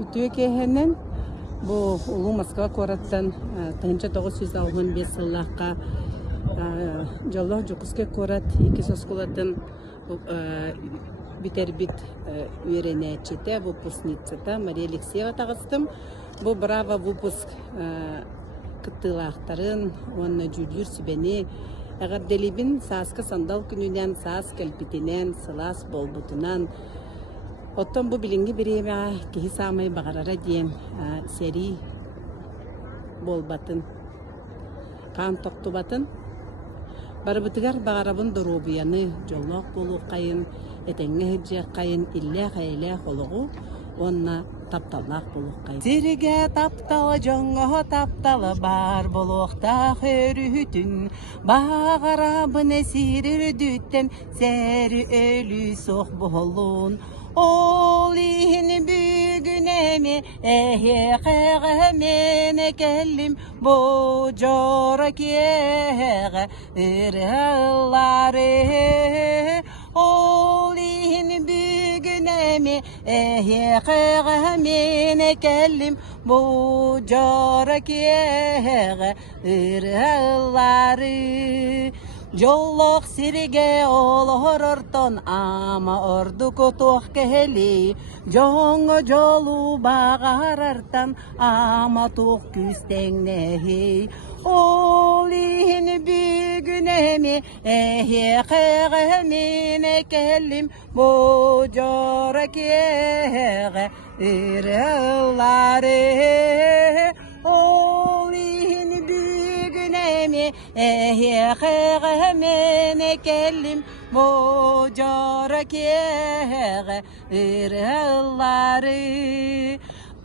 Ütüye kehenen bu Ulu Moskva korаттан тыгынча 965 yıllıqqa жоллох жукуске корат iki соскулатын битербит үйренечете выпускницата Мария Алексеева тагыстым. Бу браво выпуск кыттылактарын онна жүлүр сүбени эгер делибин сааска сандал күнүнөн саас келпитинен сылас болбутунан оттон бу билинги биреме кихи самай багарара диен сери болбатын кан токтубатын барыбытыгар багарабын дорубуяны жоллок болу кайын этеңге хеджек кайын илле хайле хологу онна тапталлак болу кайын сериге тапталы жоңго тапталы бар болуокта хөрүтүн багарабын эсирирдүттен сери өлү сох болун Ol ihini bügünemi ehyeğe mene kellim bu corakiyeğe ırhılları Ol ihini bügünemi ehyeğe mene kellim bu corakiyeğe ırhılları Jollok sirige olororton ama orduku tuhkeheli Jongo jolu bağarartan ama tuh küstennehi Olihin bügünemi ehyeğemine kellim bu corakiyeğe ırılları Olihin bügünemi ehyeğemine kellim bu corakiyeğe ırılları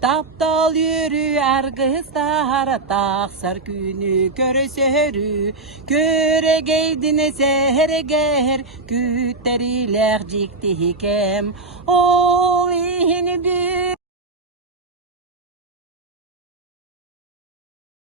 Taptal yürü argıstar taksar günü körüsörü Köre geydine seher geher küteriler cikti hikem Ol